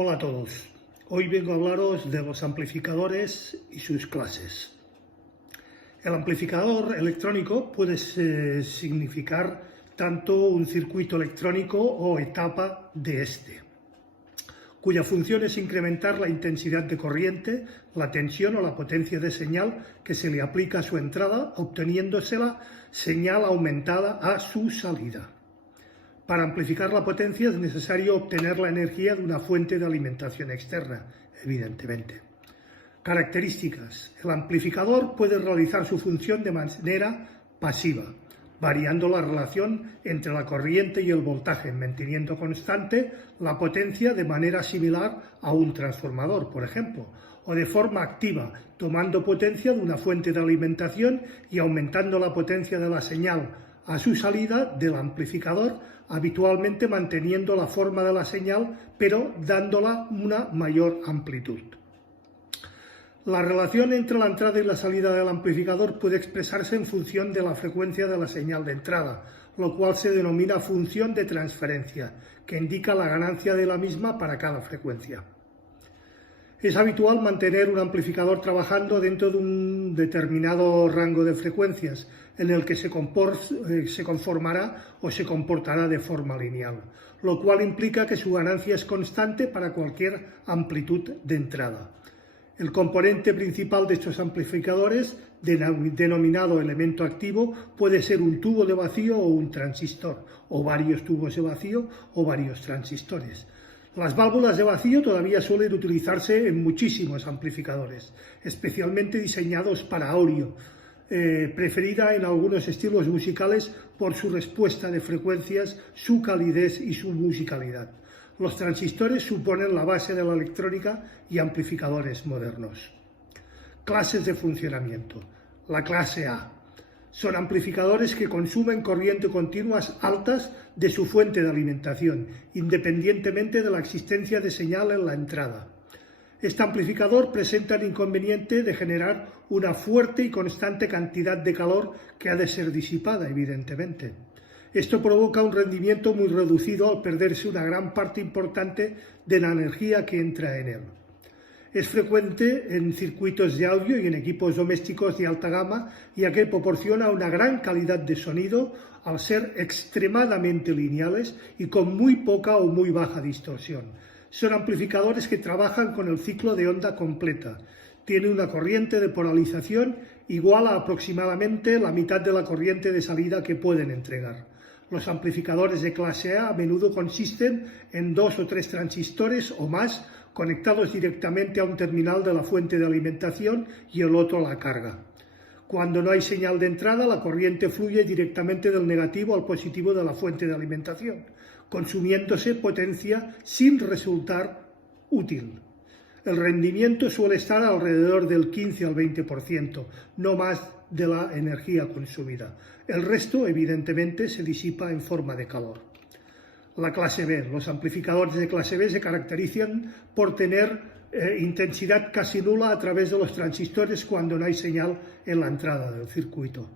Hola a todos, hoy vengo a hablaros de los amplificadores y sus clases. El amplificador electrónico puede significar tanto un circuito electrónico o etapa de este, cuya función es incrementar la intensidad de corriente, la tensión o la potencia de señal que se le aplica a su entrada, obteniéndose la señal aumentada a su salida. Para amplificar la potencia es necesario obtener la energía de una fuente de alimentación externa, evidentemente. Características. El amplificador puede realizar su función de manera pasiva, variando la relación entre la corriente y el voltaje, manteniendo constante la potencia de manera similar a un transformador, por ejemplo, o de forma activa, tomando potencia de una fuente de alimentación y aumentando la potencia de la señal a su salida del amplificador, habitualmente manteniendo la forma de la señal, pero dándola una mayor amplitud. La relación entre la entrada y la salida del amplificador puede expresarse en función de la frecuencia de la señal de entrada, lo cual se denomina función de transferencia, que indica la ganancia de la misma para cada frecuencia. Es habitual mantener un amplificador trabajando dentro de un determinado rango de frecuencias, en el que se conformará o se comportará de forma lineal, lo cual implica que su ganancia es constante para cualquier amplitud de entrada. El componente principal de estos amplificadores, denominado elemento activo, puede ser un tubo de vacío o un transistor, o varios tubos de vacío o varios transistores. Las válvulas de vacío todavía suelen utilizarse en muchísimos amplificadores, especialmente diseñados para audio, preferida en algunos estilos musicales por su respuesta de frecuencias, su calidez y su musicalidad. Los transistores suponen la base de la electrónica y amplificadores modernos. Clases de funcionamiento. La clase A. Son amplificadores que consumen corriente continuas altas de su fuente de alimentación, independientemente de la existencia de señal en la entrada. Este amplificador presenta el inconveniente de generar una fuerte y constante cantidad de calor que ha de ser disipada, evidentemente. Esto provoca un rendimiento muy reducido al perderse una gran parte importante de la energía que entra en él. Es frecuente en circuitos de audio y en equipos domésticos de alta gama, ya que proporciona una gran calidad de sonido al ser extremadamente lineales y con muy poca o muy baja distorsión. Son amplificadores que trabajan con el ciclo de onda completa. Tiene una corriente de polarización igual a aproximadamente la mitad de la corriente de salida que pueden entregar. Los amplificadores de clase A menudo consisten en 2 o 3 transistores o más conectados directamente a un terminal de la fuente de alimentación y el otro a la carga. Cuando no hay señal de entrada, la corriente fluye directamente del negativo al positivo de la fuente de alimentación, consumiéndose potencia sin resultar útil. El rendimiento suele estar alrededor del 15 al 20%, no más de la energía consumida. El resto, evidentemente, se disipa en forma de calor. La clase B. Los amplificadores de clase B se caracterizan por tener intensidad casi nula a través de los transistores cuando no hay señal en la entrada del circuito.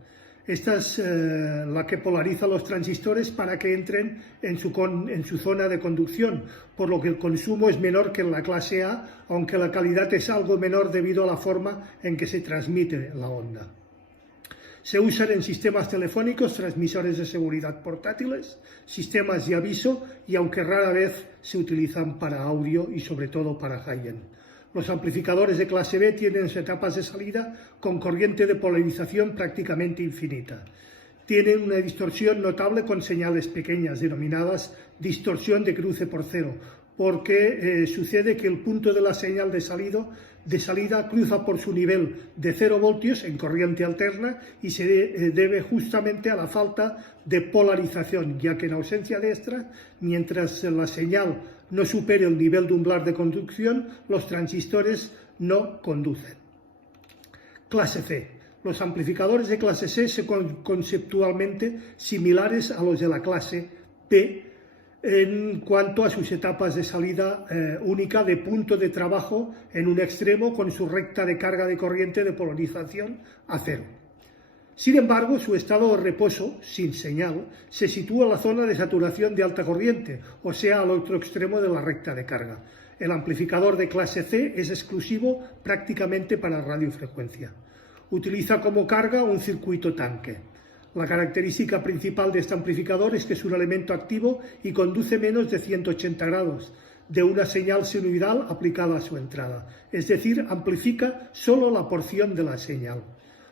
Esta es la que polariza los transistores para que entren en su zona de conducción, por lo que el consumo es menor que en la clase A, aunque la calidad es algo menor debido a la forma en que se transmite la onda. Se usan en sistemas telefónicos, transmisores de seguridad portátiles, sistemas de aviso y aunque rara vez se utilizan para audio y sobre todo para high-end. Los amplificadores de clase B tienen etapas de salida con corriente de polarización prácticamente infinita. Tienen una distorsión notable con señales pequeñas, denominadas distorsión de cruce por cero, porque sucede que el punto de la señal de salida cruza por su nivel de 0 voltios en corriente alterna y se debe justamente a la falta de polarización, ya que en ausencia de esta, mientras la señal no supere el nivel de umbral de conducción, los transistores no conducen. Clase C. Los amplificadores de clase C son conceptualmente similares a los de la clase B en cuanto a sus etapas de salida única de punto de trabajo en un extremo con su recta de carga de corriente de polarización a cero. Sin embargo, su estado de reposo, sin señal, se sitúa en la zona de saturación de alta corriente, o sea, al otro extremo de la recta de carga. El amplificador de clase C es exclusivo prácticamente para radiofrecuencia. Utiliza como carga un circuito tanque. La característica principal de este amplificador es que es un elemento activo y conduce menos de 180 grados de una señal sinusoidal aplicada a su entrada, es decir, amplifica solo la porción de la señal.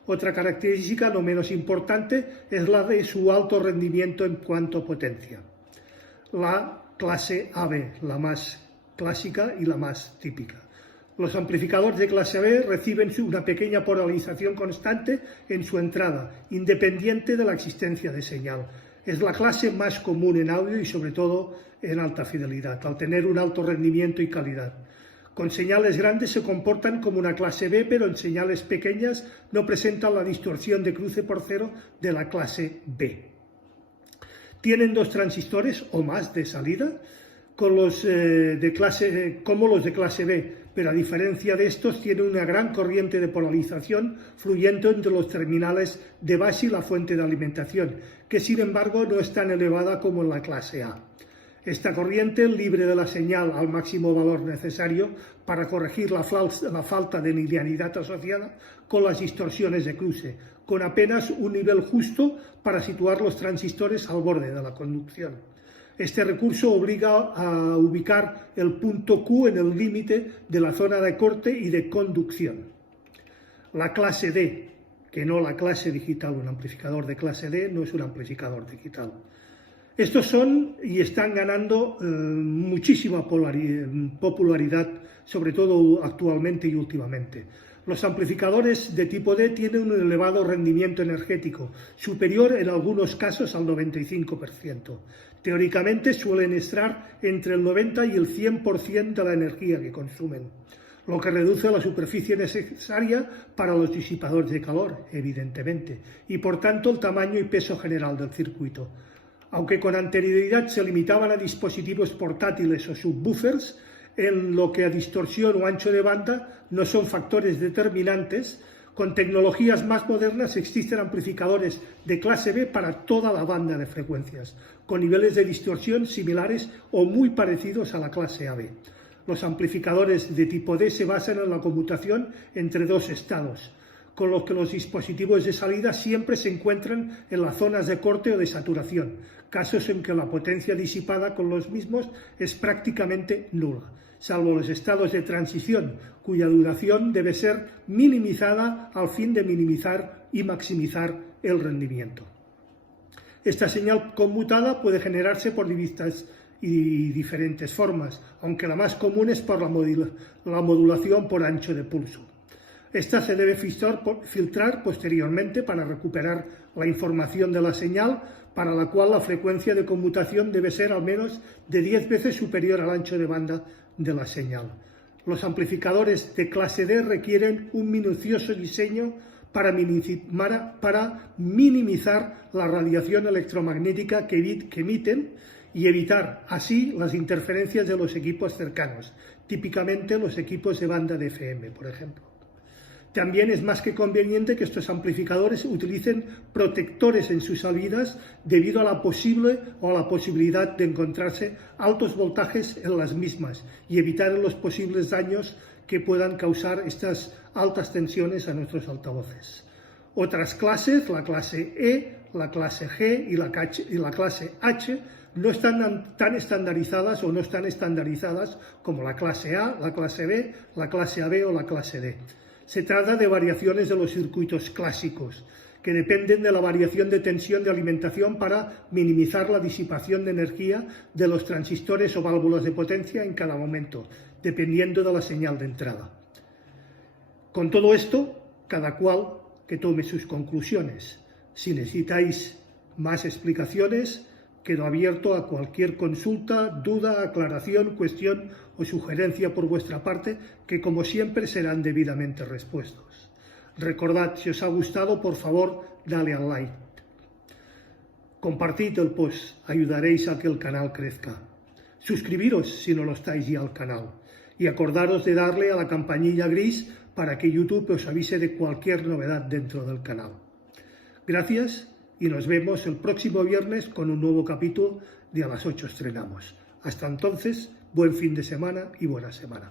Otra característica no menos importante es la de su alto rendimiento en cuanto a potencia. La clase AB, la más clásica y la más típica. Los amplificadores de clase AB reciben una pequeña polarización constante en su entrada, independiente de la existencia de señal. Es la clase más común en audio y sobre todo en alta fidelidad, al tener un alto rendimiento y calidad. Con señales grandes se comportan como una clase B, pero en señales pequeñas no presentan la distorsión de cruce por cero de la clase B. Tienen dos transistores o más de salida, como los de clase B, pero a diferencia de estos tiene una gran corriente de polarización fluyendo entre los terminales de base y la fuente de alimentación, que sin embargo no es tan elevada como en la clase A. Esta corriente, libre de la señal al máximo valor necesario para corregir la falta de linealidad asociada con las distorsiones de cruce, con apenas un nivel justo para situar los transistores al borde de la conducción. Este recurso obliga a ubicar el punto Q en el límite de la zona de corte y de conducción. La clase D, que no la clase digital, un amplificador de clase D no es un amplificador digital. Estos son y están ganando muchísima popularidad, sobre todo actualmente y últimamente. Los amplificadores de tipo D tienen un elevado rendimiento energético, superior en algunos casos al 95%. Teóricamente suelen extraer entre el 90 y el 100% de la energía que consumen, lo que reduce la superficie necesaria para los disipadores de calor, evidentemente, y por tanto el tamaño y peso general del circuito. Aunque con anterioridad se limitaban a dispositivos portátiles o subwoofers, en lo que a distorsión o ancho de banda no son factores determinantes, con tecnologías más modernas existen amplificadores de clase B para toda la banda de frecuencias, con niveles de distorsión similares o muy parecidos a la clase AB. Los amplificadores de tipo D se basan en la conmutación entre dos estados, con lo que los dispositivos de salida siempre se encuentran en las zonas de corte o de saturación, casos en que la potencia disipada con los mismos es prácticamente nula, salvo los estados de transición, cuya duración debe ser minimizada al fin de minimizar y maximizar el rendimiento. Esta señal conmutada puede generarse por diferentes formas, aunque la más común es por la modulación por ancho de pulso. Esta se debe filtrar posteriormente para recuperar la información de la señal, para la cual la frecuencia de conmutación debe ser al menos de 10 veces superior al ancho de banda de la señal. Los amplificadores de clase D requieren un minucioso diseño para minimizar la radiación electromagnética que emiten y evitar así las interferencias de los equipos cercanos, típicamente los equipos de banda de FM, por ejemplo. También es más que conveniente que estos amplificadores utilicen protectores en sus salidas debido a la posibilidad de encontrarse altos voltajes en las mismas y evitar los posibles daños que puedan causar estas altas tensiones a nuestros altavoces. Otras clases, la clase E, la clase G y la clase H, no están tan estandarizadas o no están estandarizadas como la clase A, la clase B, la clase AB o la clase D. Se trata de variaciones de los circuitos clásicos, que dependen de la variación de tensión de alimentación para minimizar la disipación de energía de los transistores o válvulas de potencia en cada momento, dependiendo de la señal de entrada. Con todo esto, cada cual que tome sus conclusiones. Si necesitáis más explicaciones, quedo abierto a cualquier consulta, duda, aclaración, cuestión o sugerencia por vuestra parte, que como siempre serán debidamente respuestos. Recordad, si os ha gustado, por favor, dale al like. Compartid el post, ayudaréis a que el canal crezca. Suscribiros si no lo estáis ya al canal. Y acordaros de darle a la campanilla gris para que YouTube os avise de cualquier novedad dentro del canal. Gracias y nos vemos el próximo viernes con un nuevo capítulo de A las 8 estrenamos. Hasta entonces, buen fin de semana y buena semana.